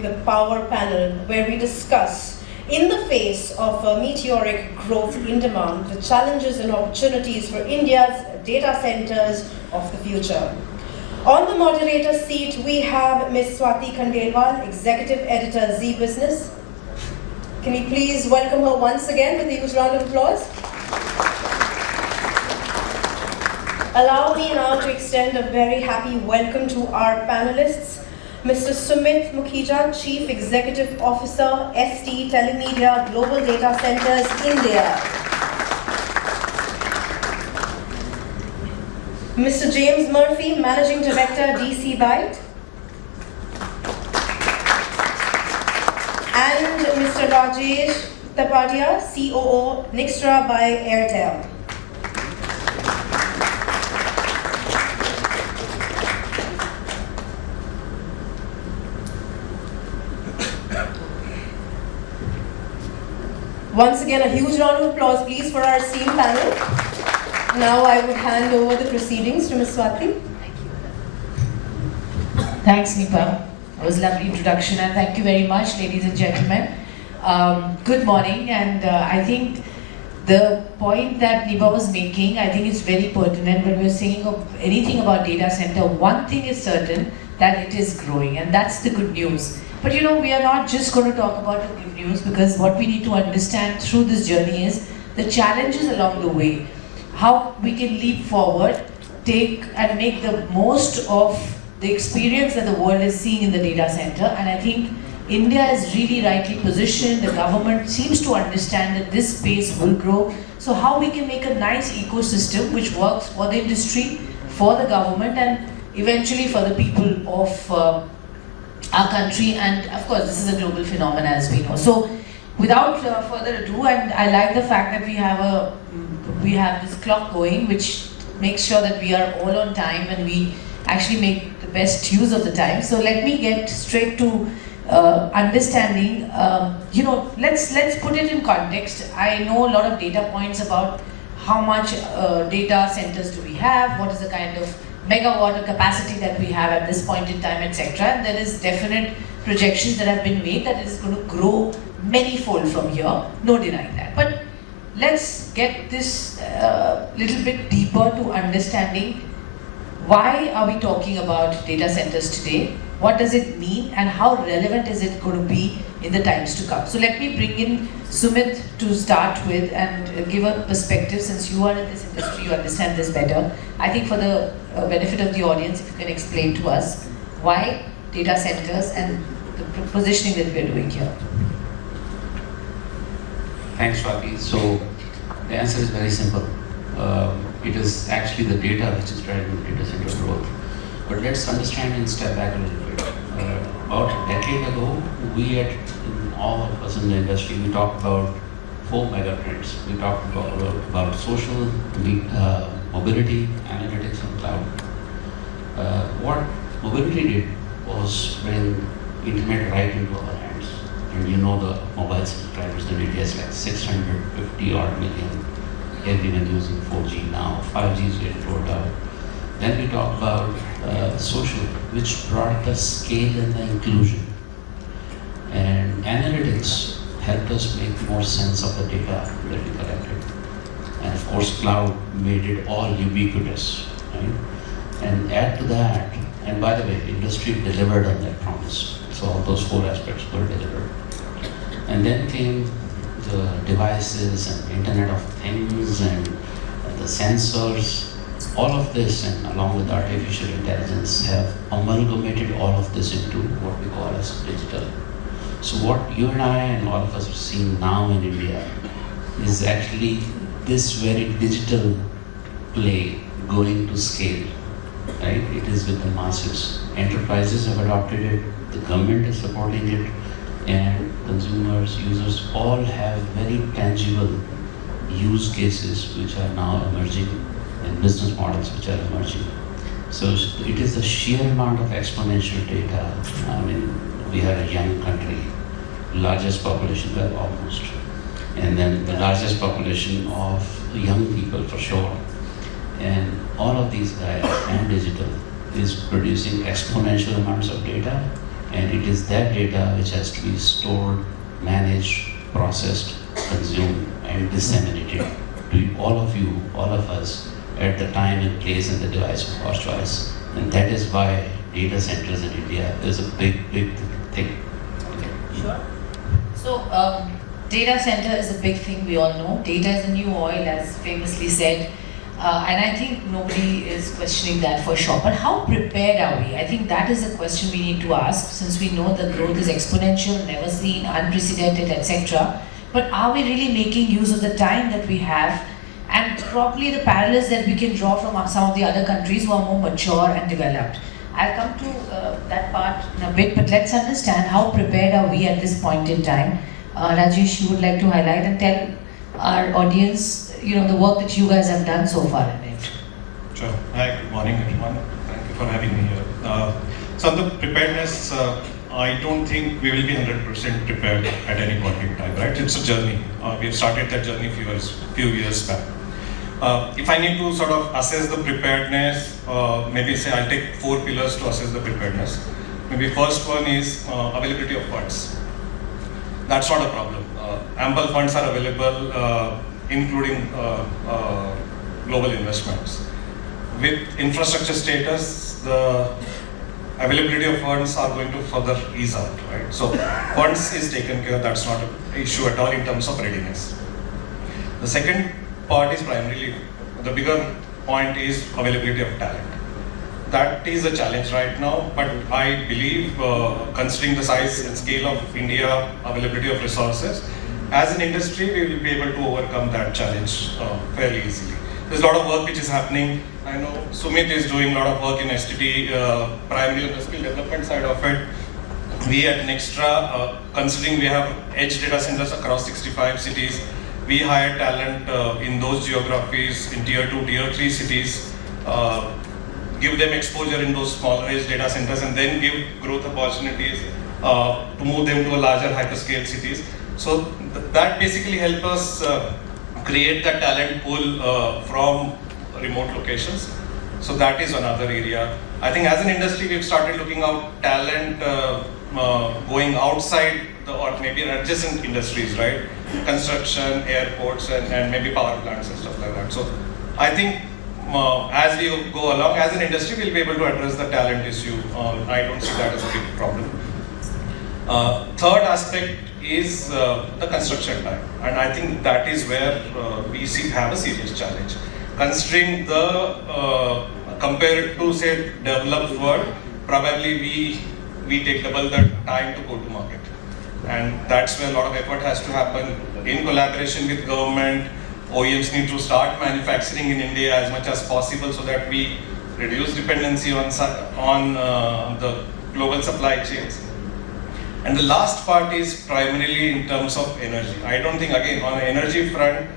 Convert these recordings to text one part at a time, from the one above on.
The Power Panel, where we discuss, in the face of a meteoric growth in demand, the challenges and opportunities for India's data centers of the future. On the moderator seat, we have Ms. Swati Khandelwal, Executive Editor, Zee Business. Can we please welcome her once again with a huge round of applause? Allow me now to extend a very happy welcome to our panelists. Mr. Sumit Mukhija, Chief Executive Officer, STT Telemedia Global Data Centers, India. Mr. James Murphy, Managing Director, DC Byte. And Mr. Rajesh Tapadia, COO, Nxtra by Airtel. Once again, a huge round of applause, please, for our esteemed panel. Now I would hand over the proceedings to Ms. Swati. Thanks, Nipa. That was a lovely introduction, and thank you very much, ladies and gentlemen. Good morning, and I think the point that Nipa was making, I think is very pertinent when we're saying anything about data center. One thing is certain, that it is growing, and that's the good news. But you know, we are not just going to talk about the good news, because what we need to understand through this journey is the challenges along the way, how we can leap forward, take and make the most of the experience that the world is seeing in the data center. And I think India is really rightly positioned. The government seems to understand that this space will grow. So how we can make a nice ecosystem which works for the industry, for the government, and eventually for the people of our country. And of course, this is a global phenomenon, as we know. So without further ado, and I like the fact that we have this clock going, which makes sure that we are all on time and we actually make the best use of the time. So let me get straight to understanding. You know, let's put it in context. I know a lot of data points about how much data centers do we have, what is the kind of megawatt capacity that we have at this point in time, etc. And there is definite projections that have been made that it is going to grow many-fold from here, no denying that. But let's get this little bit deeper to understanding why are we talking about data centers today, what does it mean, and how relevant is it going to be in the times to come. So let me bring in Sumit to start with and give a perspective. Since you are in this industry, you understand this better. I think for the benefit of the audience, if you can explain to us why data centers and the positioning that we're doing here. Thanks, Swati. So the answer is very simple. It is actually the data which is driving the data center growth. But let's understand and step back a little bit. About a decade ago, all of us in the industry, we talked about 4 mega trends. We talked about social, mobility, analytics, and cloud. What mobility did was bring internet right into our hands. And you know the mobile subscribers in India is like 650 odd million. Everyone using 4G now, 5G is getting rolled out. Then we talk about social, which brought the scale and the inclusion. And analytics helped us make more sense of the data that we collected. And of course, cloud made it all ubiquitous, right? And add to that, and by the way, industry delivered on that promise. So all those 4 aspects were delivered. And then came the devices and Internet of Things and the sensors. All of this, and along with artificial intelligence, have amalgamated all of this into what we call as digital. So what you and I and all of us are seeing now in India is actually this very digital play going to scale, right? It is with the masses. Enterprises have adopted it, the government is supporting it, and consumers, users all have very tangible use cases which are now emerging and business models which are emerging. So it is the sheer amount of exponential data. I mean, we are a young country, largest population, well, almost. And then the largest population of young people for sure. And all of these guys and digital is producing exponential amounts of data And it is that data which has to be stored, managed, processed, consumed, and disseminated to all of you, all of us, at the time and place and the device of our choice. And that is why data centers in India is a big, big thing. Sure. So, data center is a big thing, we all know. Data is the new oil, as famously said. And I think nobody is questioning that for sure. But how prepared are we? I think that is a question we need to ask, since we know the growth is exponential, never seen, unprecedented, etc. But are we really making use of the time that we have, and probably the parallels that we can draw from some of the other countries who are more mature and developed? I'll come to that part in a bit, but let's understand how prepared are we at this point in time. Rajesh, you would like to highlight and tell our audience, the work that you guys have done so far in it. Sure. Hi, good morning everyone. Thank you for having me here. So on the preparedness, I don't think we will be 100% prepared at any point in time, right? It's a journey. We have started that journey few years back. If I need to sort of assess the preparedness, maybe say I'll take 4 pillars to assess the preparedness. Maybe first one is availability of funds. That's not a problem. Ample funds are available, including global investments. With infrastructure status, the availability of funds are going to further ease out, right? So funds is taken care of, that's not an issue at all in terms of readiness. The second part is primarily, the bigger point is availability of talent. That is a challenge right now, but I believe considering the size and scale of India, availability of resources, as an industry, we will be able to overcome that challenge fairly easily. There's a lot of work which is happening. I know Sumit is doing a lot of work in STT, primarily on the skill development side of it. We at Nxtra, considering we have edge data centers across 65 cities, we hire talent in those geographies, in tier 2, tier 3 cities, give them exposure in those smaller edge data centers, and then give growth opportunities to move them to a larger hyperscale cities. So that basically helps us create the talent pool from remote locations. So that is another area. I think as an industry, we've started looking out talent going outside or maybe adjacent industries, right? Construction, airports, and maybe power plants and stuff like that. So I think as we go along, as an industry, we'll be able to address the talent issue. I don't see that as a big problem. Third aspect is the construction time, and I think that is where we have a serious challenge. Considering the compared to say developed world, probably we take double the time to go to market, and that's where a lot of effort has to happen in collaboration with government. OEMs need to start manufacturing in India as much as possible so that we reduce dependency on the global supply chains. And the last part is primarily in terms of energy. I don't think, again, on the energy front,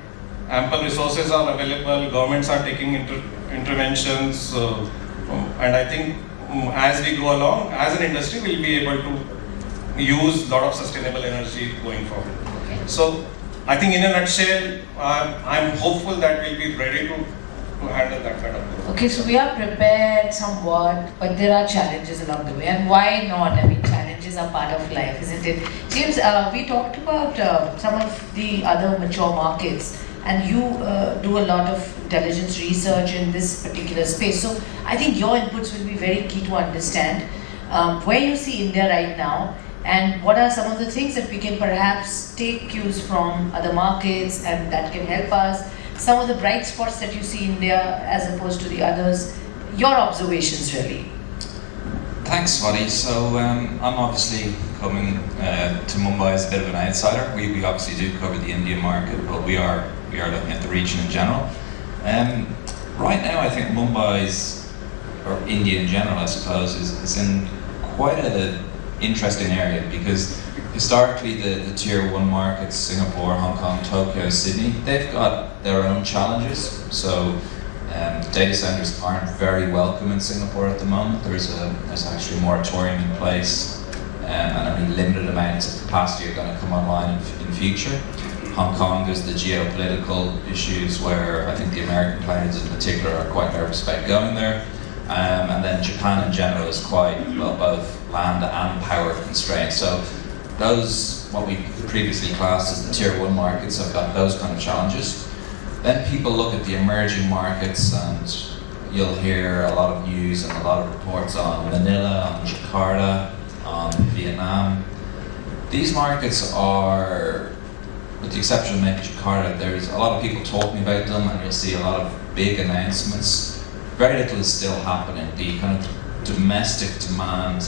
ample resources are available, governments are taking interventions, and I think as we go along, as an industry, we'll be able to use a lot of sustainable energy going forward. So I think in a nutshell, I'm hopeful that we'll be ready to handle that kind of growth. Okay, so we are prepared somewhat, but there are challenges along the way. And why not? I mean, challenges are part of life, isn't it? James, we talked about some of the other mature markets, and you do a lot of intelligence research in this particular space. So I think your inputs will be very key to understand where you see India right now, and what are some of the things that we can perhaps take cues from other markets and that can help us. Some of the bright spots that you see in India as opposed to the others, your observations really. Thanks, Swati. So I'm obviously coming to Mumbai as a bit of an outsider. We obviously do cover the Indian market, but we are looking at the region in general. Right now, I think Mumbai's, or India in general, I suppose, is in quite an interesting area because historically the tier 1 markets, Singapore, Hong Kong, Tokyo, Sydney, they've got their own challenges. So data centers aren't very welcome in Singapore at the moment. There's actually a moratorium in place, and only limited amounts of capacity are going to come online in future. Hong Kong, there's the geopolitical issues where I think the American players in particular are quite nervous about going there. And then Japan in general is quite, well, both land and power constrained. So those, what we previously classed as the tier 1 markets, have got those kind of challenges. Then people look at the emerging markets, and you'll hear a lot of news and a lot of reports on Manila, on Jakarta, on Vietnam. These markets are, with the exception of maybe Jakarta, there's a lot of people talking about them, and you'll see a lot of big announcements. Very little is still happening. The kind of domestic demand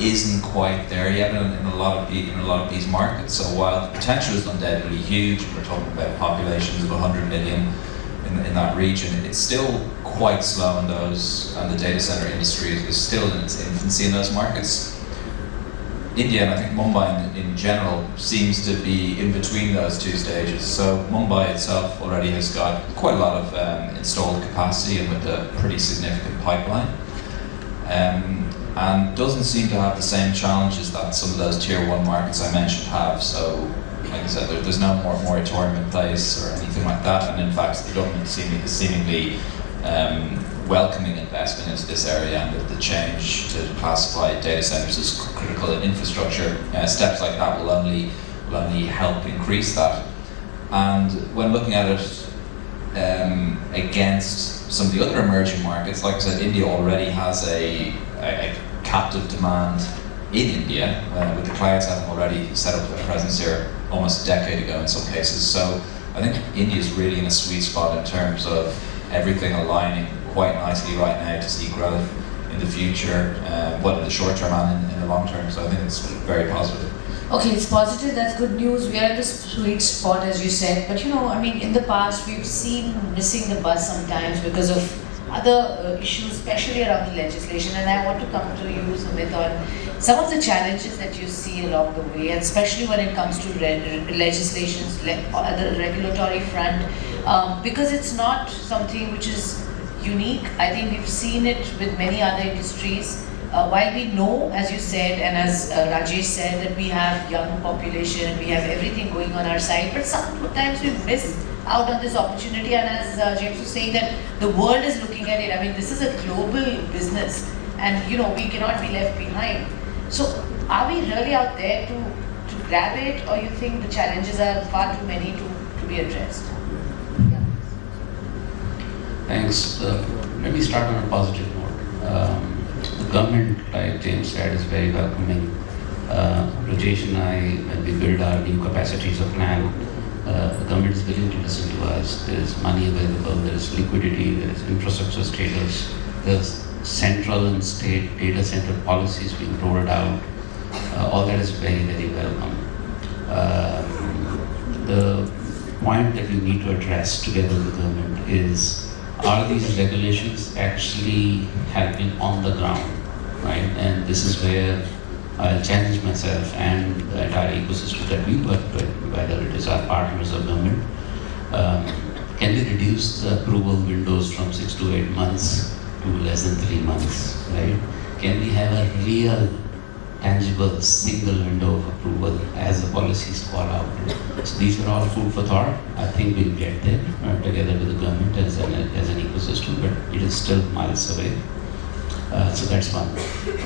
isn't quite there yet in a lot of these markets. So while the potential is undoubtedly huge, we're talking about populations of 100 million in that region, it's still quite slow in those, and the data center industry is still in its infancy in those markets. India, and I think Mumbai in general, seems to be in between those two stages. So Mumbai itself already has got quite a lot of installed capacity and with a pretty significant pipeline. And doesn't seem to have the same challenges that some of those tier 1 markets I mentioned have. So, like I said, there's no more moratorium in place or anything like that. And in fact, the government is seemingly welcoming investment into this area, and with the change to classify data centers as critical infrastructure, steps like that will only help increase that. And when looking at it against some of the other emerging markets, like I said, India already has a captive demand in India, with the clouds having already set up a presence here almost a decade ago in some cases. So I think India is really in a sweet spot in terms of everything aligning quite nicely right now to see growth in the future, both in the short term and in the long term. So I think it's very positive. Okay, it's positive, that's good news. We are in the sweet spot, as you said. But you know, I mean, in the past, we've seen missing the bus sometimes because of other issues, especially around the legislation. And I want to come to you, Sumit, on some of the challenges that you see along the way, and especially when it comes to legislations on the regulatory front, because it's not something which is unique. I think we've seen it with many other industries. While we know, as you said, and as Rajesh said, that we have young population, we have everything going on our side, but sometimes we miss out on this opportunity. And as James was saying, that the world is looking at it. I mean, this is a global business, and you know, we cannot be left behind. So, are we really out there to grab it, or you think the challenges are far too many to be addressed? Yeah. Thanks. Let me start on a positive note. The government, like James said, is very welcoming. Rajesh and I, when we build our new capacities of plan, the government is willing to listen to us. There is money available, there is liquidity, there is infrastructure status, there's central and state data center policies being rolled out. All that is very, very welcome. The point that we need to address together with the government is, are these regulations actually helping on the ground, right? And this is where I'll challenge myself and the entire ecosystem that we work with, whether it is our partners or government. Can we reduce the approval windows from 6 to 8 months to less than 3 months, right? Can we have a real, tangible, single window of approval as the policies call out? So these are all food for thought. I think we'll get there together with the government as an ecosystem, but it is still miles away. So that's one.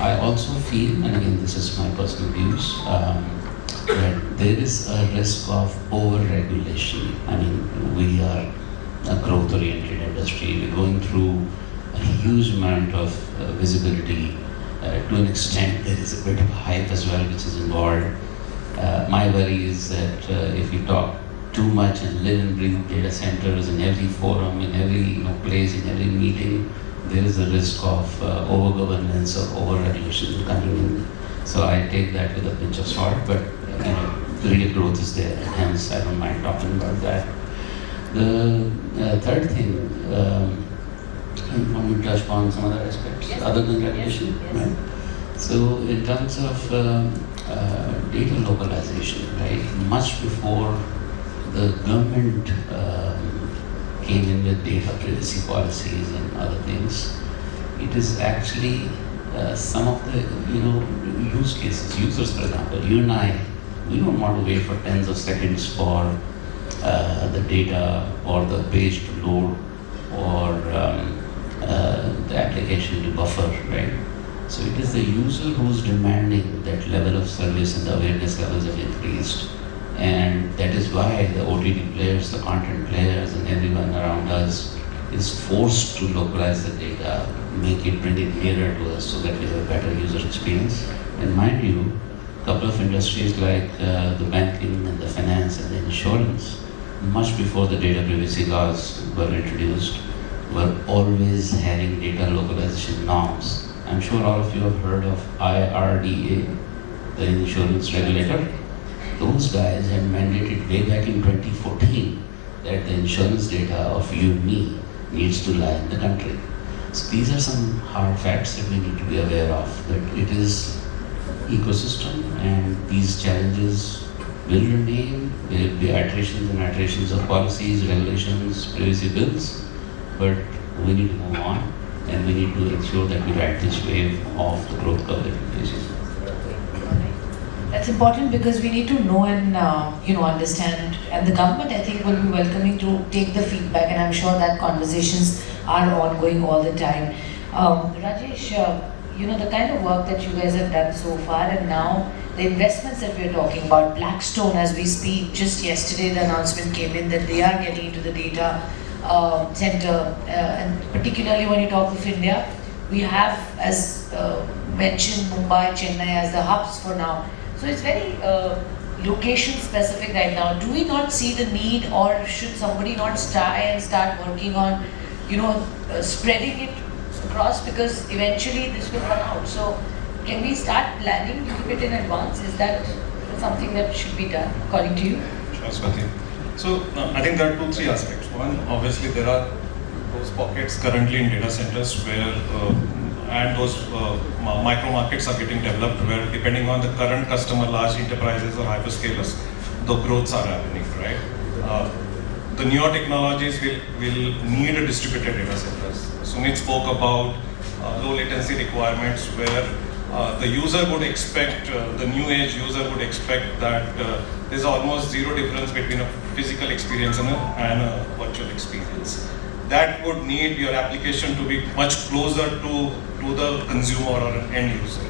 I also feel, and again, this is my personal views, that there is a risk of over-regulation. I mean, we are a growth-oriented industry. We're going through a huge amount of visibility. To an extent, there is a bit of hype as well, which is involved. My worry is that if you talk too much and live and breathe data centers in every forum, in every place, in every meeting, there is a risk of over-governance or over-regulation coming in. So I take that with a pinch of salt, but the real growth is there, and hence I don't mind talking about that. The third thing, I want to touch upon some other aspects other than regulation, yes. Right? So in terms of data localization, right, much before the government came in with data privacy policies and other things, it is actually some of the use cases, users, for example, you and I, we don't want to wait for tens of seconds for the data or the page to load, or the application to buffer, right? So it is the user who's demanding that level of service, and the awareness levels have increased. And that is why the OTT players, the content players, and everyone around us is forced to localize the data, bring it nearer to us so that we have a better user experience. And mind you, a couple of industries like the banking and the finance and the insurance, much before the data privacy laws were introduced, were always having data localization norms. I'm sure all of you have heard of IRDA, the insurance regulator. Those guys had mandated way back in 2014 that the insurance data of you and me needs to lie in the country. So these are some hard facts that we need to be aware of, that it is ecosystem and these challenges will remain. There will be iterations and iterations of policies, regulations, privacy bills, but we need to move on and we need to ensure that we ride this wave of the growth curve that we face. That's important because we need to know and understand, and the government I think will be welcoming to take the feedback, and I'm sure that conversations are ongoing all the time. Rajesh, the kind of work that you guys have done so far, and now the investments that we're talking about, Blackstone as we speak, just yesterday the announcement came in that they are getting into the data center, and particularly when you talk of India, we have, as mentioned, Mumbai, Chennai as the hubs for now. So it's very location specific right now. Do we not see the need, or should somebody not try and start working on, spreading it across, because eventually this will run out. So can we start planning a little bit in advance? Is that something that should be done, according to you? Sure, Swati. So I think there are 2-3 aspects. One, obviously there are those pockets currently in data centers where and those micro markets are getting developed where, depending on the current customer, large enterprises or hyperscalers, the growths are happening, right? The newer technologies will need a distributed data centers. Sumit spoke about low latency requirements where the user would expect, the new age user would expect that there's almost zero difference between a physical experience and a virtual experience. That would need your application to be much closer to the consumer or an end user.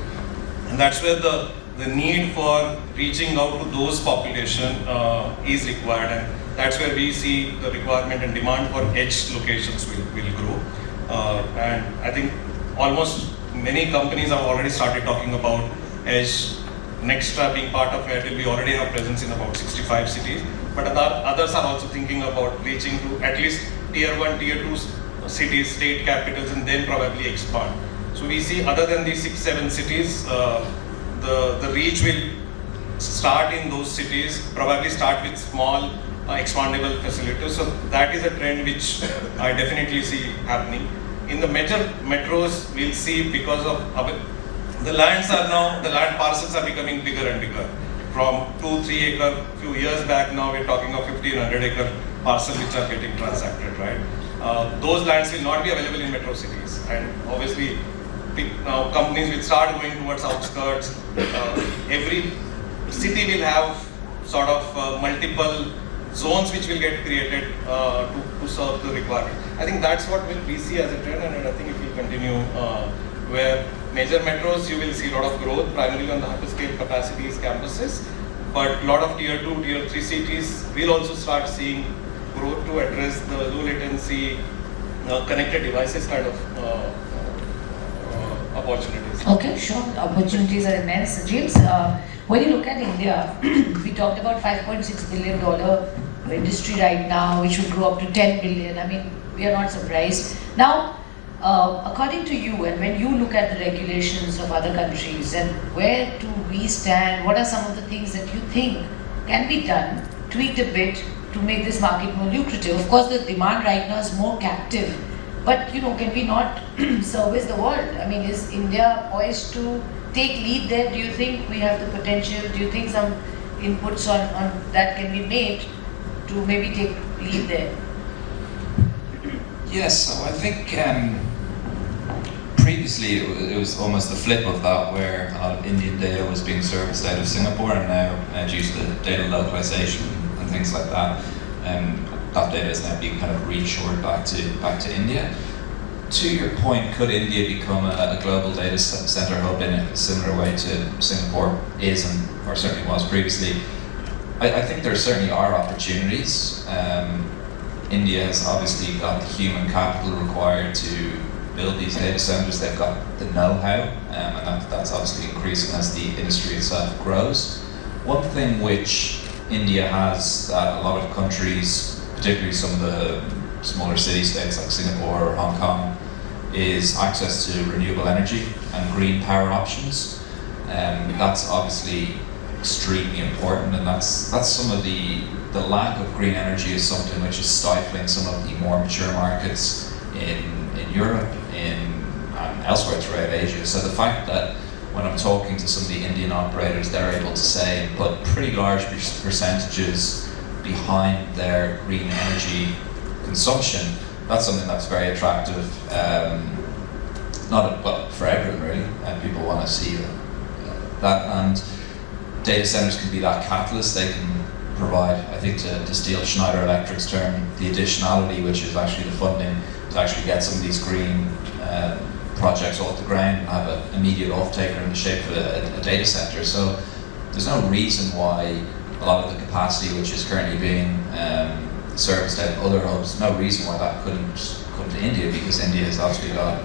And that's where the need for reaching out to those population is required, and that's where we see the requirement and demand for edge locations will grow. And I think almost many companies have already started talking about edge. Nxtra being part of Airtel, we already have presence in about 65 cities, but others are also thinking about reaching to at least tier 1, tier 2 cities, state capitals, and then probably expand. So we see, other than these 6-7 cities, the reach will start in those cities, probably start with small expandable facilities. So that is a trend which I definitely see happening. In the major metros, we'll see, because of the land parcels are becoming bigger and bigger. From 2-3 acre, few years back, now we're talking of 1,500 acre parcels which are getting transacted, right? Those lands will not be available in metro cities, and obviously now companies will start going towards outskirts. Every city will have sort of multiple zones which will get created to serve the requirement. I think that's what we see as a trend, and I think it will continue where major metros you will see a lot of growth, primarily on the hyperscale capacities campuses, but a lot of tier 2, tier 3 cities will also start seeing growth to address the low latency connected devices kind of opportunities. Okay, sure. Opportunities are immense. James, when you look at India, we talked about $5.6 billion industry right now, which will grow up to 10 billion. I mean, we are not surprised. Now, according to you, and when you look at the regulations of other countries, and where do we stand? What are some of the things that you think can be done, tweaked a bit, to make this market more lucrative? Of course, the demand right now is more captive, but can we not service the world? I mean, is India poised to take lead there? Do you think we have the potential? Do you think some inputs on that can be made to maybe take lead there? Yes, so I think previously it was almost the flip of that, where Indian data was being serviced out of Singapore, and now due to the data localization and things like that, that data is now being kind of reshored back to India. to your point, could India become a global data center hub in a similar way to Singapore is, or certainly was previously? I think there certainly are opportunities. India has obviously got the human capital required to build these data centers. They've got the know-how, and that's obviously increasing as the industry itself grows. One thing which India has that a lot of countries, particularly some of the smaller city-states like Singapore or Hong Kong, is access to renewable energy and green power options. That's obviously extremely important, and that's some of the lack of green energy is something which is stifling some of the more mature markets in Europe, and elsewhere throughout Asia. So the fact that when I'm talking to some of the Indian operators, they're able to say put pretty large percentages behind their green energy consumption, that's something that's very attractive. Well, for everyone really, and people want to see that. And data centers can be that catalyst. They can provide, I think, to steal Schneider Electric's term, the additionality, which is actually the funding to actually get some of these green projects off the ground and have an immediate off-taker in the shape of a data center. So there's no reason why a lot of the capacity which is currently being serviced out of other hubs, no reason why that couldn't come to India, because India has obviously got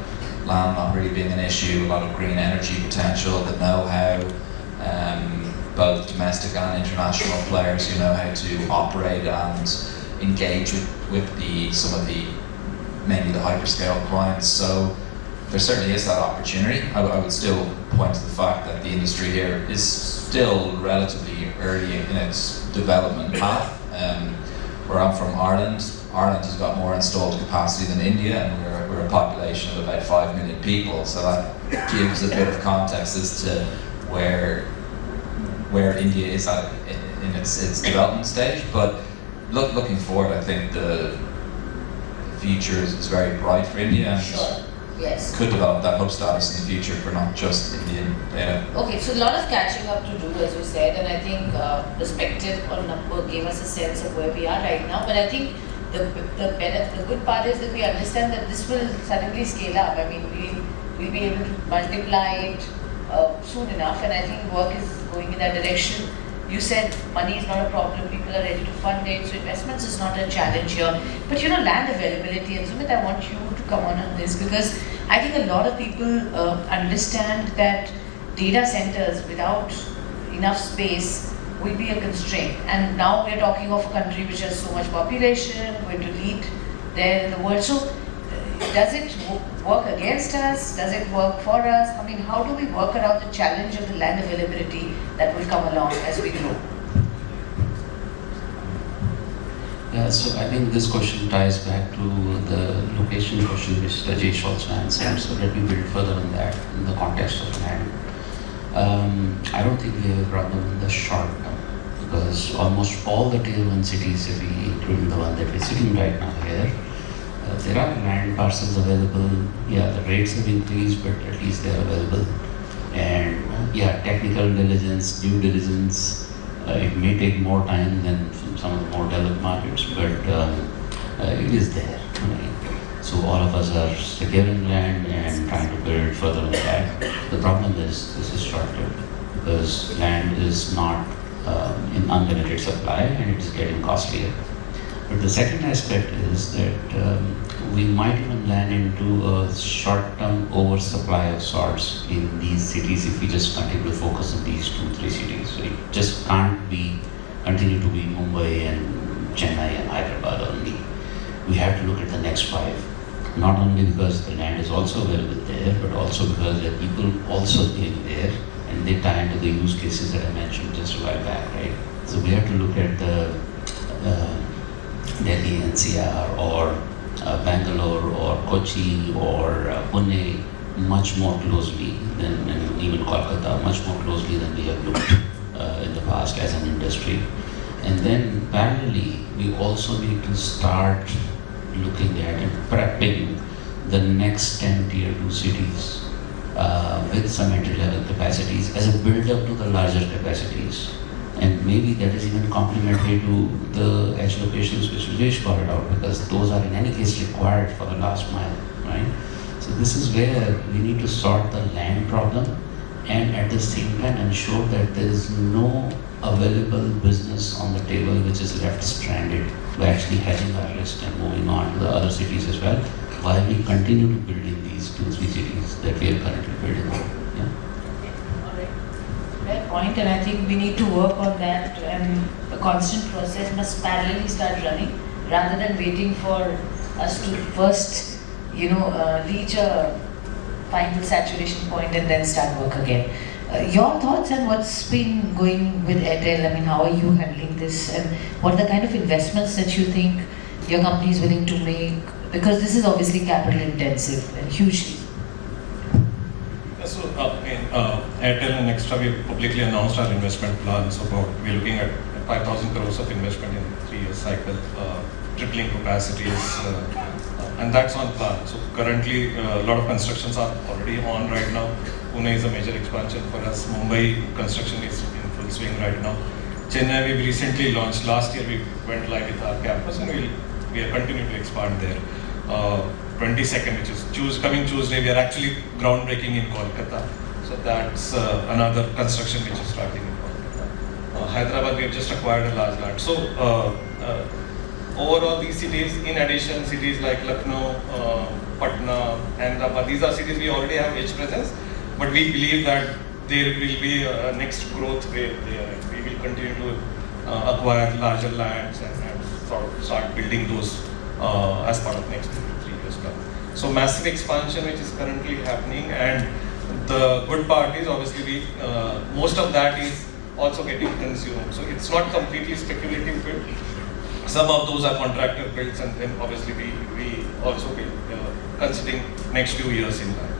land not really being an issue, a lot of green energy potential, the know-how, both domestic and international players who know how to operate and engage with some of the mainly the hyperscale clients. So there certainly is that opportunity. I would still point to the fact that the industry here is still relatively early in its development path. Where I'm from, Ireland has got more installed capacity than India, and we're a population of about 5 million people, so that gives a bit of context as to where India is at in its development stage. But looking forward, I think the future is very bright for India, and Sure. Yes. could develop that hub status in the future for not just Indian data. Okay, so a lot of catching up to do, as you said, and I think perspective on number gave us a sense of where we are right now. But I think the good part is that we understand that this will suddenly scale up. I mean, we'll be able to multiply it soon enough, and I think work is going in that direction. You said money is not a problem, people are ready to fund it, so investments is not a challenge here. But land availability, and Sumit, I want you to come on this, because I think a lot of people understand that data centers without enough space will be a constraint. And now we're talking of a country which has so much population, going to lead there in the world. So does it work against us? Does it work for us? I mean, how do we work around the challenge of the land availability that will come along as we grow? Yeah, so I think this question ties back to the location question which Rajesh also answered. So let me build further on that in the context of land. I don't think we have a problem in the short term, because almost all the tier 1 cities, including the one that we're sitting right now here, there are land parcels available. Yeah, the rates have increased, but at least they are available. And yeah, technical diligence, due diligence, it may take more time than some of the more developed markets, but it is there. Right? So all of us are securing land and trying to build further on that. The problem is this is short-term, because land is not in unlimited supply and it is getting costlier. But the second aspect is that we might even land into a short-term oversupply of sorts in these cities if we just continue to focus on these 2-3 cities. So it just can't continue to be Mumbai and Chennai and Hyderabad only. We have to look at the next 5. Not only because the land is also available there, but also because there are people also living there, and they tie into the use cases that I mentioned just a while back, right? So we have to look at the Delhi NCR or Bangalore or Kochi or Pune much more closely and even Kolkata much more closely than we have looked in the past as an industry. And then parallelly, we also need to start looking at and prepping the next 10 tier 2 cities with some entry-level capacities as a build-up to the larger capacities. And maybe that is even complementary to the edge locations which Rajesh pointed out, because those are in any case required for the last mile, right? So this is where we need to sort the land problem and at the same time ensure that there is no available business on the table which is left stranded by actually hedging our risk and moving on to the other cities as well, while we continue to build in these 2-3 cities that we are currently building on. Yeah. Fair point, and I think we need to work on that, and the constant process must parallelly start running rather than waiting for us to first, reach a final saturation point and then start work again. Your thoughts on what's been going with Airtel? I mean, how are you handling this, and what are the kind of investments that you think your company is willing to make? Because this is obviously capital intensive and hugely. So, Airtel and Nxtra, we publicly announced our investment plan. So, we're looking at 5,000 crores of investment in a 3-year cycle, tripling capacities, and that's on plan. So, currently, a lot of constructions are already on right now. Pune is a major expansion for us. Mumbai construction is in full swing right now. Chennai, we recently launched. Last year, we went live with our campus, and we are continuing to expand there. 22nd, which is coming Tuesday, we are actually groundbreaking in Kolkata. So that's another construction which is starting in Kolkata. Hyderabad, we have just acquired a large land. So overall, these cities, in addition, cities like Lucknow, Patna, Ahmedabad, these are cities we already have edge presence, but we believe that there will be a next growth wave there. We will continue to acquire larger lands and sort of start building those as part of next 3 years plan. So massive expansion which is currently happening, and the good part is obviously most of that is also getting consumed. So it's not completely speculative build. Some of those are contractor builds, and then obviously we also be considering next few years in that.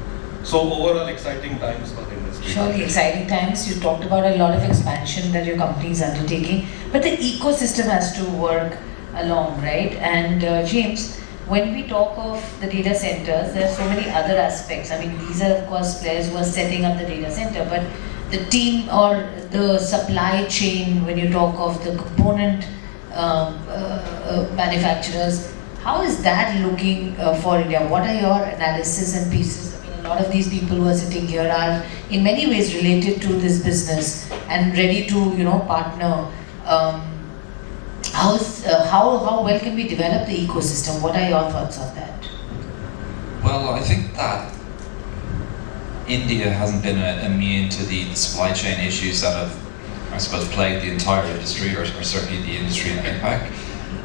So overall exciting times for the industry. Surely exciting times. You talked about a lot of expansion that your company is undertaking, but the ecosystem has to work along, right? And James, when we talk of the data centers, there are so many other aspects. I mean, these are of course players who are setting up the data center, but the team or the supply chain, when you talk of the component manufacturers, how is that looking for India? What are your analysis and pieces? I mean, a lot of these people who are sitting here are in many ways related to this business and ready to, partner. How well can we develop the ecosystem? What are your thoughts on that? Well, I think that India hasn't been immune to the supply chain issues that have, I suppose, plagued the entire industry, or certainly the industry in APAC.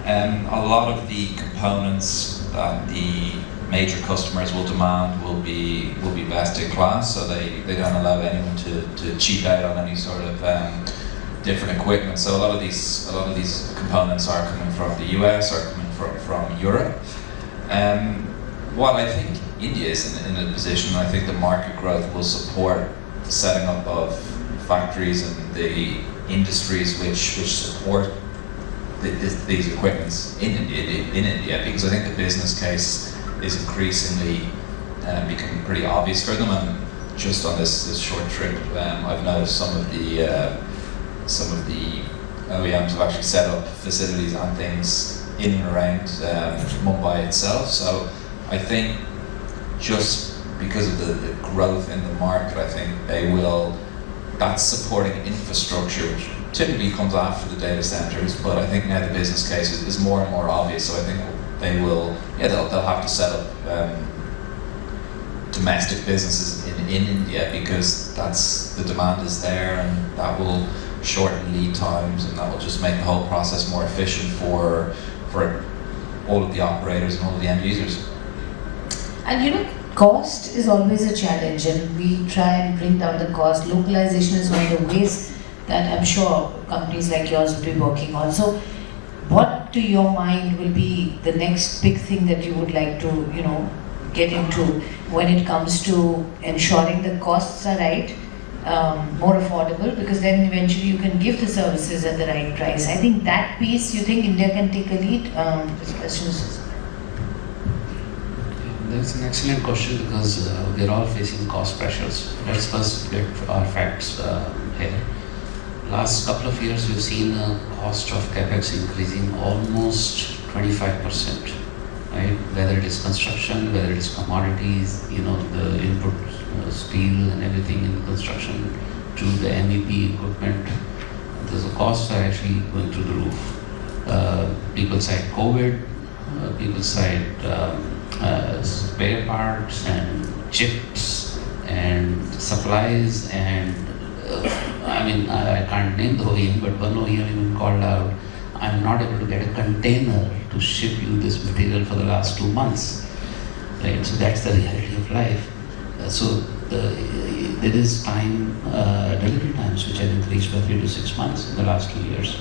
A lot of the components that the major customers will demand will be best in class, so they don't allow anyone to cheap out on any sort of different equipment. So a lot of these components are coming from the US or coming from Europe. While I think India is in a position, I think the market growth will support the setting up of factories and the industries which support these equipments in India, because I think the business case is increasingly becoming pretty obvious for them. And just on this short trip, I've noticed some of the OEMs have actually set up facilities and things in and around Mumbai itself. So I think just because of the growth in the market, I think that's supporting infrastructure, which typically comes after the data centers, but I think now the business case is more and more obvious. So I think they'll have to set up domestic businesses in India, because the demand is there, and that will shorten lead times, and that will just make the whole process more efficient for all of the operators and all of the end users. And cost is always a challenge, and we try and bring down the cost. Localization is one of the ways that I'm sure companies like yours will be working on. So what to your mind will be the next big thing that you would like to, get into when it comes to ensuring the costs are right, more affordable, because then eventually you can give the services at the right price. I think that piece, you think India can take a lead? This question is... That's an excellent question, because we're all facing cost pressures. Let's first get our facts here. Last couple of years, we've seen the cost of capex increasing almost 25%. right? Whether it is construction, whether it is commodities, the input, steel and everything in construction, to the MEP equipment, the costs are actually going through the roof. People cite COVID, people cite spare parts and chips and supplies, and I can't name the OEM, but one OEM even called out, I'm not able to get a container to ship you this material for the last 2 months. Right? So that's the reality of life. There is delivery times which have increased by 3 to 6 months in the last 2 years.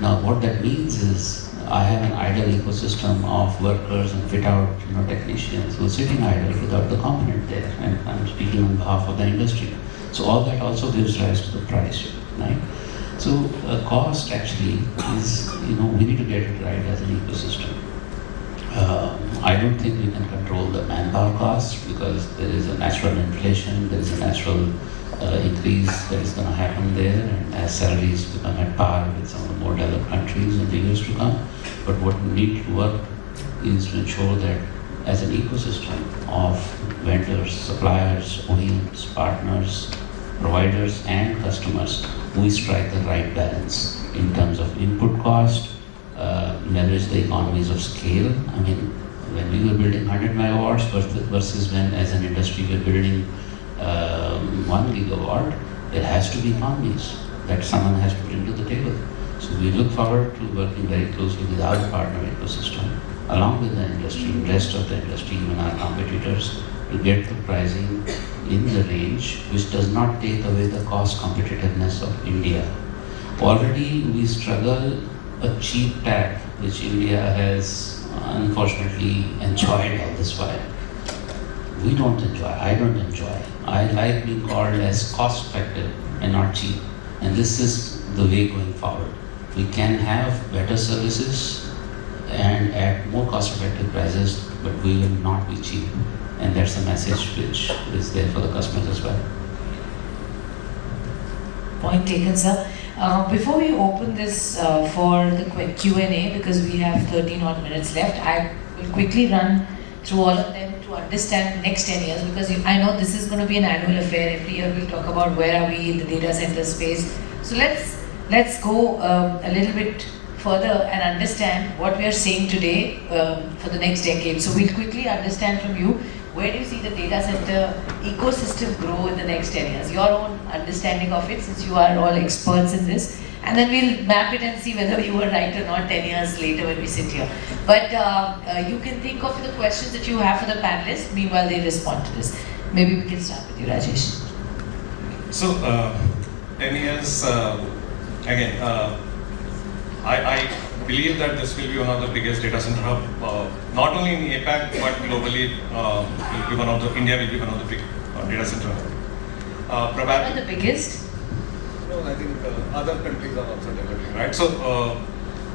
Now what that means is I have an idle ecosystem of workers and fit-out technicians who are sitting idle without the component there, and I'm speaking on behalf of the industry. So all that also gives rise to the price, right? So cost actually is, we need to get it right as an ecosystem. I don't think we can control the manpower costs because there is a natural inflation, there is a natural increase that is going to happen there, and as salaries become at par with some of the more developed countries in the years to come. But what we need to work is to ensure that as an ecosystem of vendors, suppliers, OEMs, partners, providers and customers, we strike the right balance in terms of input cost, leverage the economies of scale. When we were building 100 megawatts versus when as an industry we're building 1 gigawatt, there has to be economies that someone has to bring to the table. So we look forward to working very closely with our partner ecosystem, along with the industry, rest of the industry, even our competitors, to get the pricing in the range which does not take away the cost competitiveness of India. Already we struggle a cheap tag which India has unfortunately enjoyed all this while. We don't enjoy, I don't enjoy. I like being called as cost effective and not cheap. And this is the way going forward. We can have better services and at more cost effective prices, but we will not be cheap. And that's the message which is there for the customers as well. Point taken, sir. Before we open this for the Q&A, because we have 13 odd minutes left, I will quickly run through all of them to understand next 10 years, because I know this is going to be an annual affair. Every year we'll talk about where are we in the data center space. So let's go a little bit further and understand what we are saying today for the next decade. So we'll quickly understand from you, where do you see the data center ecosystem grow in the next 10 years? Your own understanding of it, since you are all experts in this. And then we'll map it and see whether you were right or not 10 years later when we sit here. But you can think of the questions that you have for the panelists, meanwhile they respond to this. Maybe we can start with you, Rajesh. So, 10 years, again, I believe that this will be one of the biggest data center hub, not only in APAC, but globally, India will be one of the big data center hub. Probably What are the biggest? No, I think other countries are also developing, right? So,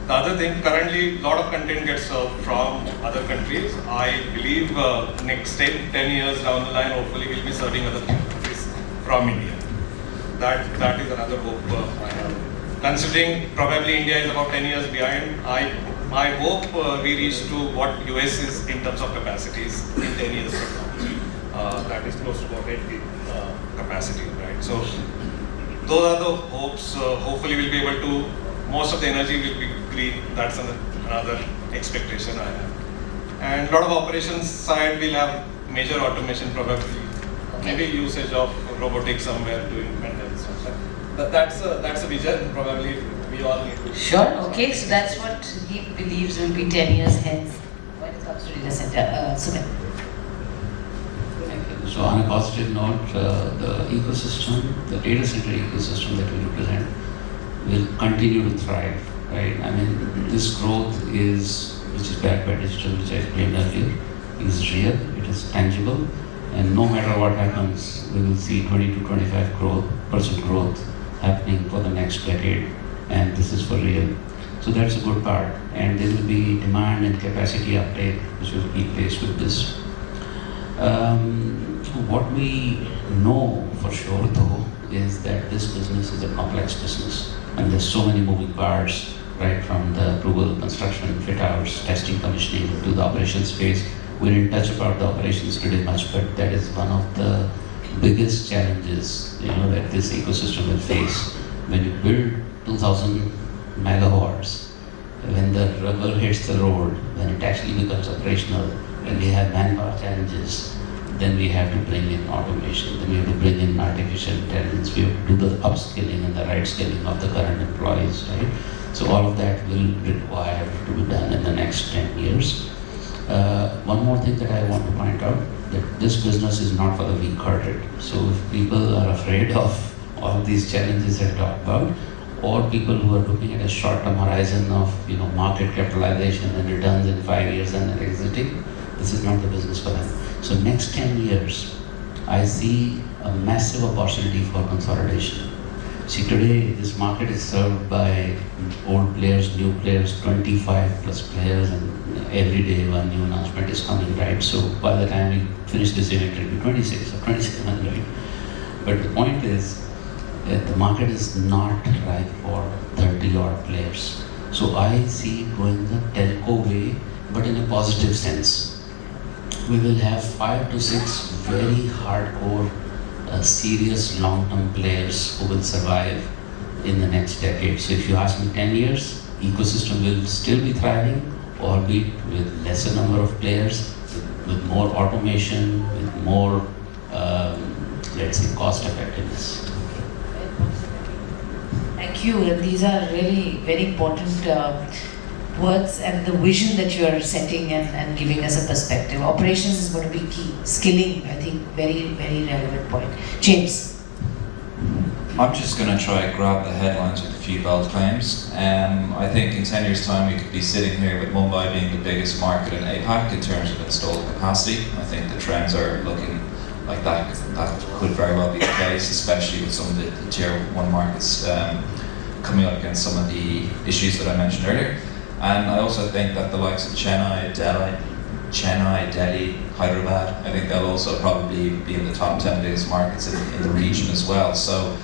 the other thing, currently, a lot of content gets served from other countries. I believe next 10 years down the line, hopefully, we'll be serving other countries from India. That is another hope I have. Considering probably India is about 10 years behind, I hope we reach to what US is in terms of capacities in 10 years from now. That is close to about 8 capacity, right? So those are the hopes. Hopefully we'll be able to, most of the energy will be green. That's another expectation I have. And a lot of operations side will have major automation probably. Maybe usage of robotics somewhere doing maintenance. That's a vision. Probably we all need to. Sure. Okay. So that's what he believes will be 10 years hence when it comes to data center. Sumit. So on a positive note, the ecosystem, the data center ecosystem that we represent, will continue to thrive. Right? This growth which is backed by digital, which I explained earlier, is real. It is tangible. And no matter what happens, we will see 20 to 25% growth happening for the next decade, and this is for real. So that's a good part. And there will be demand and capacity uptake which will keep pace with this. What we know for sure though is that this business is a complex business, and there's so many moving parts right from the approval, construction, fit outs, testing, commissioning to the operations phase. We didn't touch about the operations pretty much, but that is one of the biggest challenges, that this ecosystem will face. When you build 2,000 megawatts, when the rubber hits the road, when it actually becomes operational, when we have manpower challenges, then we have to bring in automation, then we have to bring in artificial intelligence, we have to do the upskilling and the right skilling of the current employees, right? So all of that will require to be done in the next 10 years. One more thing that I want to point out, that this business is not for the weak-hearted. So if people are afraid of all these challenges I talked about, or people who are looking at a short-term horizon of market capitalization and returns in 5 years and then exiting, this is not the business for them. So next 10 years, I see a massive opportunity for consolidation. See, today this market is served by old players, new players, 25 plus players, and every day one new announcement is coming, right? So by the time we finish this event, it will be 26 or 27, right? But the point is, the market is not ripe for 30 odd players. So I see going the telco way, but in a positive sense. We will have 5 to 6 very hardcore, serious long-term players who will survive in the next decade. So if you ask me 10 years, ecosystem will still be thriving, albeit with lesser number of players, with more automation, with more, let's say, cost effectiveness. Thank you, and these are really very important words and the vision that you are setting and giving us a perspective. Operations is going to be key. Skilling, I think, very, very relevant point. James. I'm just going to try and grab the headlines with a few bold claims. I think in 10 years' time we could be sitting here with Mumbai being the biggest market in APAC in terms of installed capacity. I think the trends are looking like that could very well be the case, especially with some of the tier 1 markets coming up against some of the issues that I mentioned earlier. And I also think that the likes of Chennai, Delhi, Hyderabad, I think they'll also probably be in the top 10 biggest markets in the region as well. So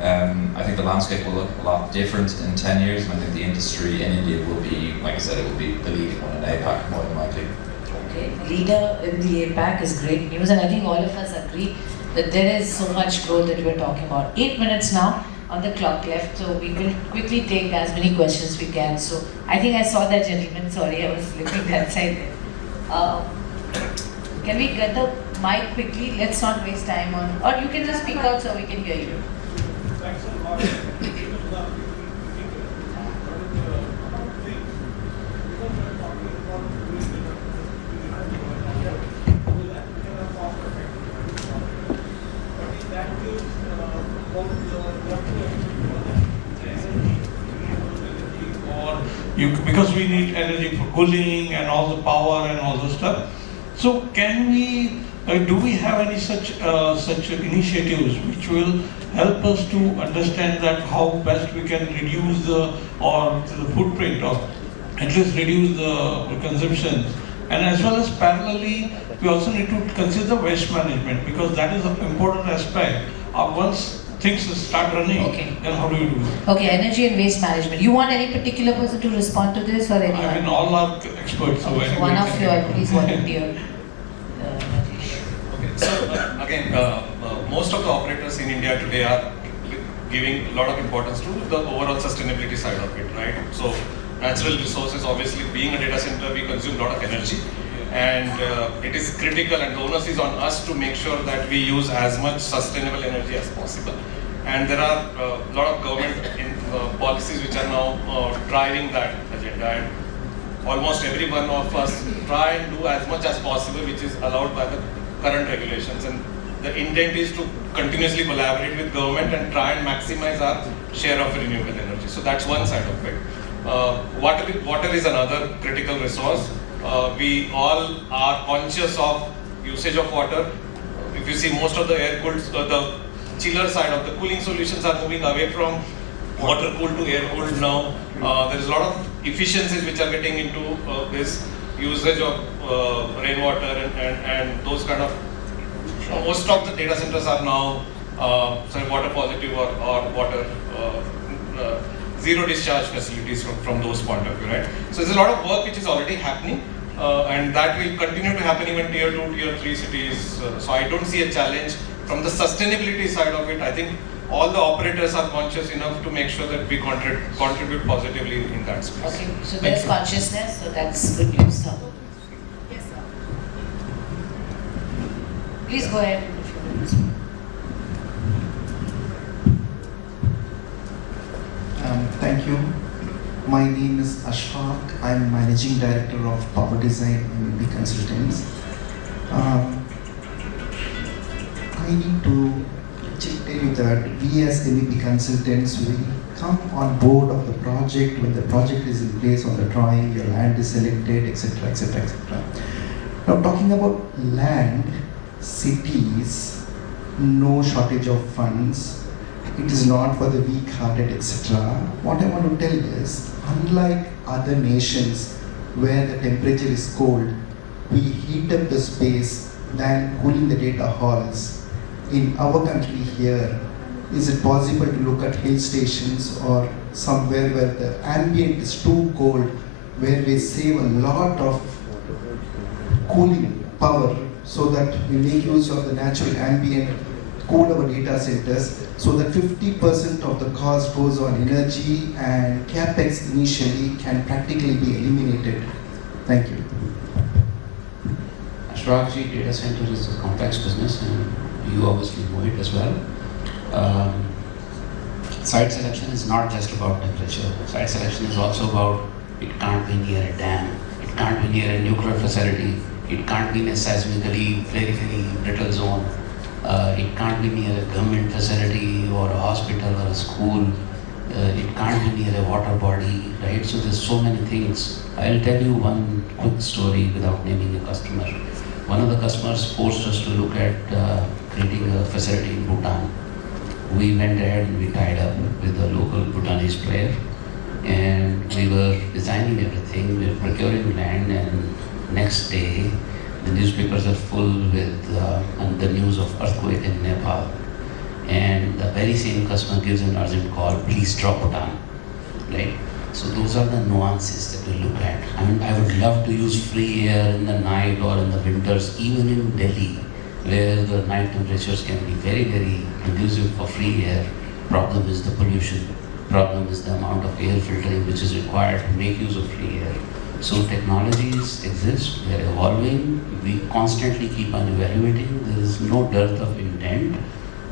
I think the landscape will look a lot different in 10 years, and I think the industry in India will be, like I said, it will be the leading one in APAC more than likely. Okay, leader in the APAC is great news, and I think all of us agree that there is so much growth that we're talking about. 8 minutes now on the clock left, so we will quickly take as many questions we can. So I think I saw that gentleman, sorry, I was looking that side there. Can we get the mic quickly? Let's not waste time on, or you can just speak out so we can hear you. Thanks a lot. Because we need energy for cooling and all the power and all the stuff. So can we, do we have any such initiatives which will help us to understand that how best we can reduce the footprint, or at least reduce the consumption? And as well as parallelly, we also need to consider waste management, because that is an important aspect. Once things start running, okay, then how do you do it? Okay, energy and waste management. You want any particular person to respond to this, or anyone? I mean, all are experts. Okay, so one of you, please volunteer. Okay, so again, most of the operators in India today are giving a lot of importance to the overall sustainability side of it, right? So natural resources, obviously being a data center, we consume a lot of energy, and it is critical, and the onus is on us to make sure that we use as much sustainable energy as possible. And there are a lot of government policies which are now driving that agenda, and almost every one of us try and do as much as possible which is allowed by the current regulations, and the intent is to continuously collaborate with government and try and maximize our share of renewable energy. So that's one side of it. Water is another critical resource. We all are conscious of usage of water. If you see, most of the air-cooled, the chiller side of the cooling solutions are moving away from water-cooled to air-cooled now. There is a lot of efficiencies which are getting into this usage of rainwater and those kind of. Most of the data centers are now water positive or water zero discharge facilities from those point of view, right? So there's a lot of work which is already happening, and that will continue to happen even tier 2, tier 3 cities. So I don't see a challenge from the sustainability side of it. I think all the operators are conscious enough to make sure that we contribute positively in that space. Okay, so there's consciousness, so that's good news, sir. Yes, sir. Please go ahead. Thank you. My name is Ashfaq. I'm Managing Director of Power Design and MB Consultants. I need to tell you that we as MEP consultants, we come on board of the project when the project is in place on the drawing, your land is selected, etc., etc., etc. Now talking about land, cities, no shortage of funds, it is not for the weak-hearted, etc. What I want to tell is, unlike other nations where the temperature is cold, we heat up the space than cooling the data halls. In our country here, is it possible to look at hill stations or somewhere where the ambient is too cold, where we save a lot of cooling power so that we make use of the natural ambient, cool our data centers, so that 50% of the cost goes on energy and capex initially can practically be eliminated. Thank you. Ashwagji, data center is a complex business, and you obviously know it as well. Site selection is not just about temperature. Site selection is also about it can't be near a dam, it can't be near a nuclear facility, it can't be in a seismically very, very brittle zone, it can't be near a government facility or a hospital or a school, it can't be near a water body, right? So there's so many things. I'll tell you one quick story without naming a customer. One of the customers forced us to look at creating a facility in Bhutan. We went ahead and we tied up with a local Bhutanese player, and we were designing everything, we were procuring land, and next day the newspapers are full with the news of earthquake in Nepal. And the very same customer gives an urgent call, please drop Bhutan, right? So those are the nuances that we look at. I mean, I would love to use free air in the night or in the winters, even in Delhi, where the night temperatures can be very, very conducive for free air. Problem is the pollution. Problem is the amount of air filtering which is required to make use of free air. So technologies exist, they're evolving, we constantly keep on evaluating, there is no dearth of intent,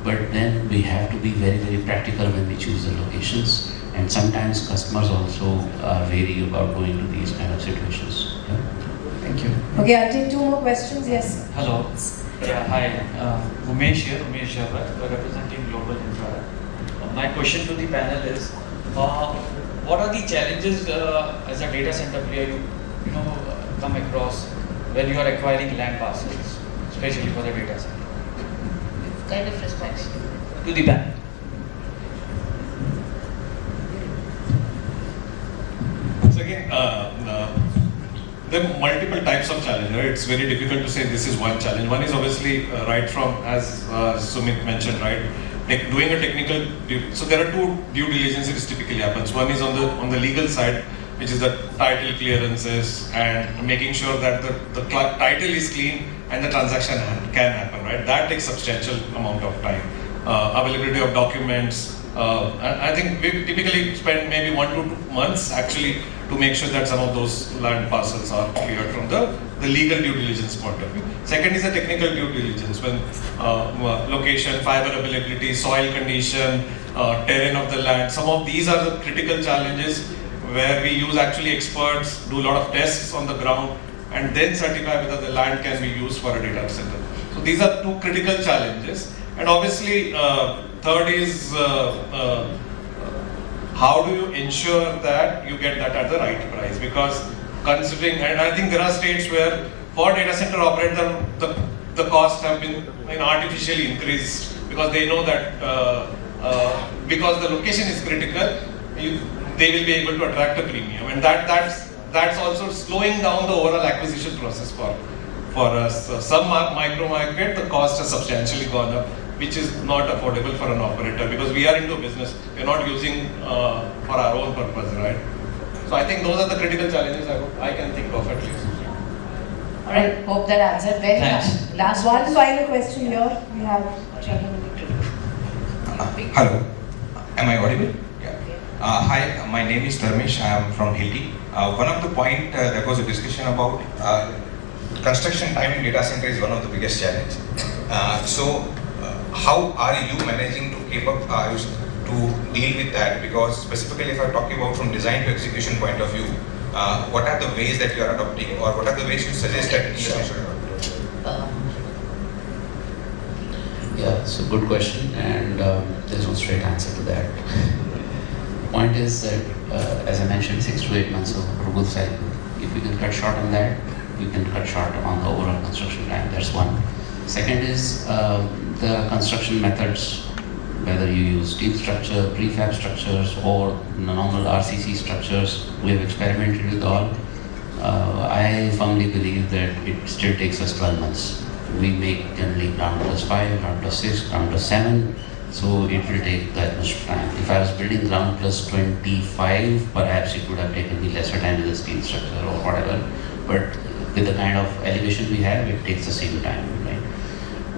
but then we have to be very, very practical when we choose the locations. And sometimes customers also are wary about going to these kind of situations. Yeah. Thank you. Okay, I'll take 2 more questions. Yes. Hello. Yeah, hi. Umesh here, Umesh Jawar, representing Global Infra. My question to the panel is, what are the challenges as a data center player you know come across when you are acquiring land parcels, especially for the data center? Kind of response. To the panel. So again, there are multiple types of challenge, right? It's very difficult to say this is one challenge. One is obviously right from, as Sumit mentioned, right? Like doing a technical, so there are 2 due diligences typically happens. One is on the legal side, which is the title clearances and making sure that the title is clean and the transaction can happen, right? That takes substantial amount of time. Availability of documents. I think we typically spend maybe 1 to 2 months actually to make sure that some of those land parcels are cleared from the legal due diligence point of view. Second is the technical due diligence, when location, fiber availability, soil condition, terrain of the land. Some of these are the critical challenges where we use actually experts, do a lot of tests on the ground, and then certify whether the land can be used for a data center. So these are 2 critical challenges. And obviously, third is how do you ensure that you get that at the right price? Because considering, and I think there are states where for data center operator, the costs have been artificially increased because they know that because the location is critical, they will be able to attract a premium, and that's also slowing down the overall acquisition process for us. Some micro market, the cost has substantially gone up which is not affordable for an operator, because we are into business, we're not using for our own purpose, right? So I think those are the critical challenges I can think of at least. All right, hope that answered very Thanks. much. Last One one. final question here. We have gentlemen. Hello, am I audible? Yeah. Hi, my name is Dharmesh. I am from Hilti. One of the point there was a discussion about construction time in data center is one of the biggest challenge. How are you managing to keep up to deal with that? Because specifically, if I'm talking about from design to execution point of view, what are the ways that you are adopting, or what are the ways you suggest that industry should adopt? Yeah, it's a good question, and there's no straight answer to that. Point is that, as I mentioned, 6 to 8 months of approval cycle. If we can cut short on that, we can cut short on the overall construction time. That's one. Second is the construction methods, whether you use steel structure, prefab structures, or normal RCC structures. We have experimented with all. I firmly believe that it still takes us 12 months. We make generally ground plus 5, ground plus 6, ground plus 7, so it will take that much time. If I was building ground plus 25, perhaps it would have taken me lesser time with the steel structure or whatever, but with the kind of elevation we have, it takes the same time, right?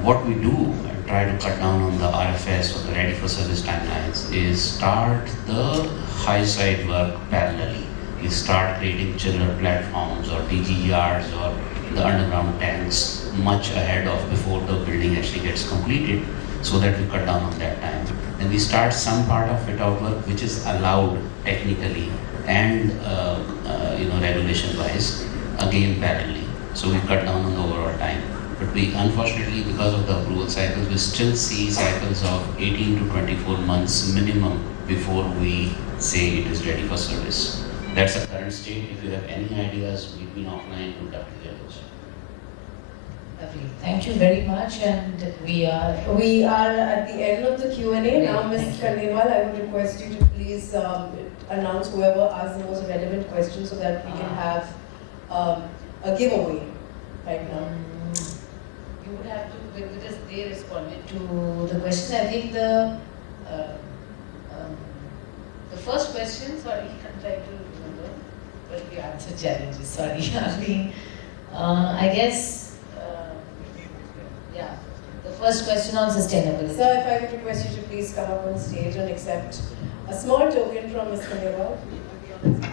What we do and try to cut down on the RFS or the ready for service timelines is start the high side work parallelly. You start creating chiller platforms or DG yards or the underground tanks much ahead of before the building actually gets completed, so that we cut down on that time. Then we start some part of fit out work which is allowed technically and regulation wise, again parallelly. So we cut down on the overall time. But we unfortunately, because of the approval cycles, we still see cycles of 18 to 24 months minimum before we say it is ready for service. That's the current state. If you have any ideas, we've been offline, would love to hear those. Lovely. Thank you very much, and we are. We are at the end of the Q&A. Now, Ms. Thank you. Khandelwal, I would request you to please announce whoever asked the most relevant question so that we can have a giveaway right now. You would have to, because they responded to the question. I think the first question, sorry, I'm trying to remember, but the answer challenges, sorry. I mean, I guess, yeah, the first question on sustainability. Sir, if I would request you to please come up on stage and accept a small token from Ms. Khandelwal.